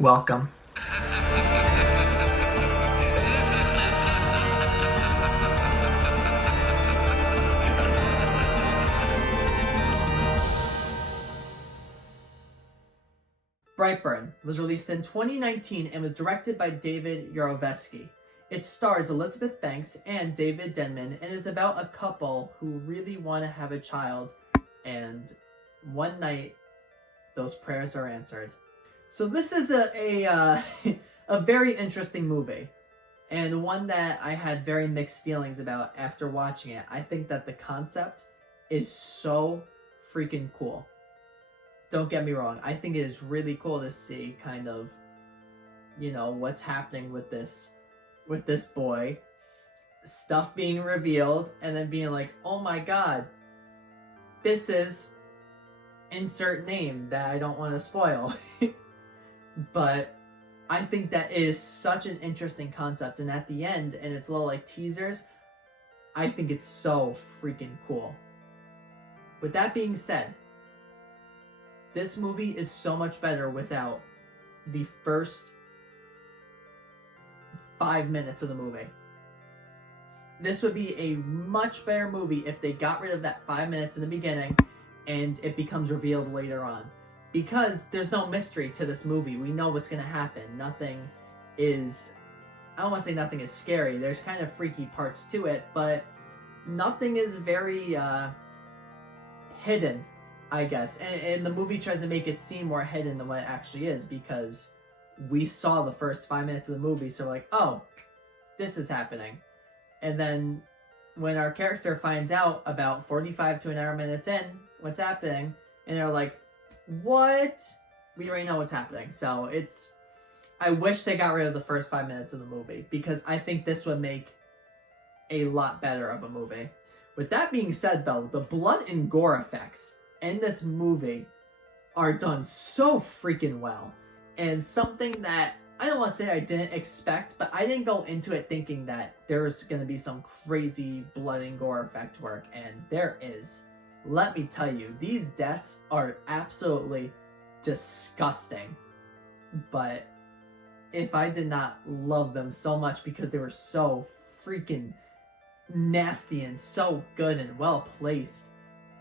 Welcome. Brightburn was released in 2019 and was directed by David Yarovesky. It stars Elizabeth Banks and David Denman and is about a couple who really want to have a child, and one night those prayers are answered. So this is a very interesting movie, and one that I had very mixed feelings about after watching it. I think that the concept is so freaking cool. Don't get me wrong, I think it is really cool to see kind of, what's happening with this boy, stuff being revealed, and then being like, oh my god, this is insert name that I don't want to spoil. But I think that is such an interesting concept, and at the end, and it's little like teasers, I think it's so freaking cool. With that being said, this movie is so much better without the first 5 minutes of the movie. This would be a much better movie if they got rid of that 5 minutes in the beginning and it becomes revealed later on. Because there's no mystery to this movie. We know what's going to happen. Nothing is... I don't want to say nothing is scary. There's kind of freaky parts to it, but nothing is very hidden, I guess. And the movie tries to make it seem more hidden than what it actually is, because we saw the first 5 minutes of the movie, so we're like, oh, this is happening. And then when our character finds out about 45 to an hour minutes in what's happening, and they're like, what? We already know what's happening. So it's... I wish they got rid of the first 5 minutes of the movie, because I think this would make a lot better of a movie. With that being said, though, the blood and gore effects in this movie are done so freaking well. And something that I don't want to say I didn't expect, but I didn't go into it thinking that there's going to be some crazy blood and gore effect work, and there is. Let me tell you, these deaths are absolutely disgusting. But if I did not love them so much because they were so freaking nasty and so good and well placed,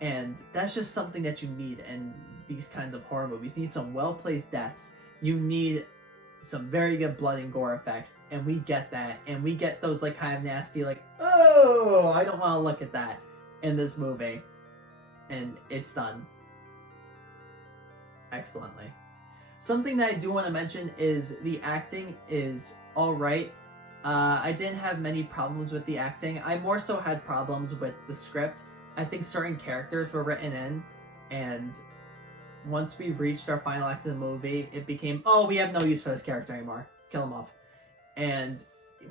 and that's just something that you need in these kinds of horror movies. You need some well-placed deaths. You need some very good blood and gore effects, and we get that. And we get those like kind of nasty, like, oh, I don't want to look at that in this movie. And it's done excellently. Something that I do want to mention is the acting is alright. I didn't have many problems with the acting. I more so had problems with the script. I think certain characters were written in, and once we reached our final act of the movie, it became, oh, we have no use for this character anymore. Kill him off. And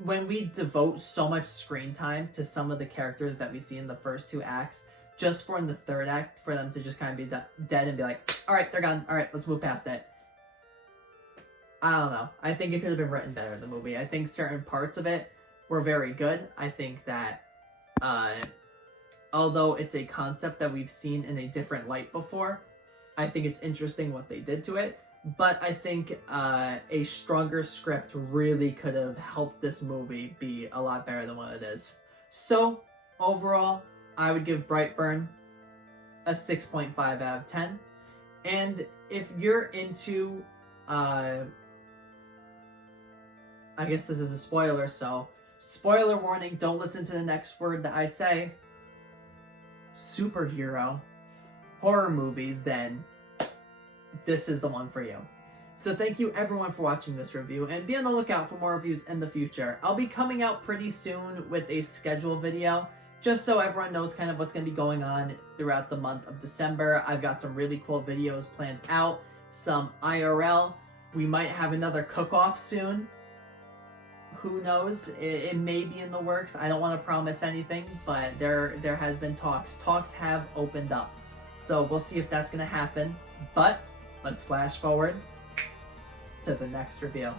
when we devote so much screen time to some of the characters that we see in the first two acts, just for in the third act, for them to just kind of be dead and be like, alright, they're gone. Alright, let's move past it. I don't know. I think it could have been written better, the movie. I think certain parts of it were very good. I think that, although it's a concept that we've seen in a different light before, I think it's interesting what they did to it. But I think a stronger script really could have helped this movie be a lot better than what it is. So, overall, I would give Brightburn a 6.5 out of 10. And if you're into, I guess this is a spoiler, so spoiler warning, don't listen to the next word that I say, superhero horror movies, then this is the one for you. So thank you everyone for watching this review, and be on the lookout for more reviews in the future. I'll be coming out pretty soon with a schedule video, just so everyone knows kind of what's going to be going on throughout the month of December. I've got some really cool videos planned out, some IRL. We might have another cook-off soon. Who knows? It may be in the works. I don't want to promise anything, but there has been talks. Talks have opened up. So we'll see if that's going to happen. But let's flash forward to the next review.